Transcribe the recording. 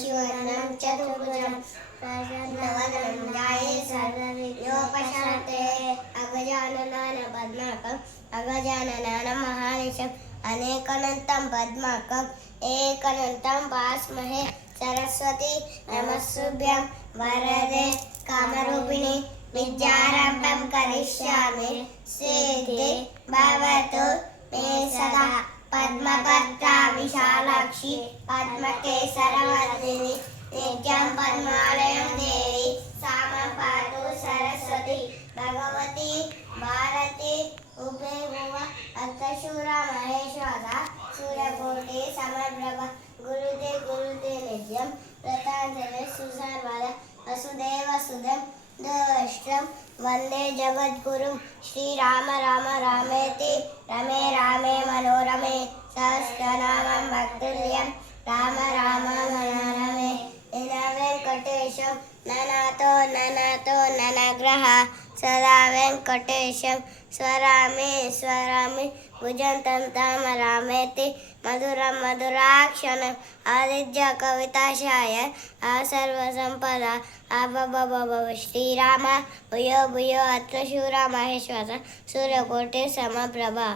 शिववर्णं चतुर्भुजं प्रसन्नवदनं ध्याये सर्वविघ्नोपशान्ते अगजाननं पद्मार्कम् अगजाननं महानिशम् अनेकदन्तं पद्मार्कम् एकदन्तं भास्महे सरस्वती नमस्तुभ्यं वरदे कामरूपिणि विद्यारम्भं करिष्यामि सिद्धि भवतु मे सदा पद्मपत्रा विशालाक्षी पद्मकेसरवर्धिनी नित्यं पद्मालयं देवी सामं पातु सरस्वती भगवती भारती उभे भुव अर्थशूरा महेश्वरा सूर्यकोटि समप्रभा गुरुते नित्यं रताञ्जलि सुसर्वदा वसुदेवसुदं दुष्टं वन्दे जगद्गुरुं श्रीराम राम रामेति रमे रामे मनोरमे सहस्रनामं भक्तुल्यं राम राम मनोरमे वेङ्कटेशं ननातो ननग्रह सदा वेङ्कटेशं स्वरामि भुजन्तं तं रामेति मधुरं मधुराक्षरम् आदित्य कविताशाय सर्वसम्पदा अभव श्रीराम भूयो भूयो अत्र शूरा महेश्वर सूर्यकोटि समप्रभा।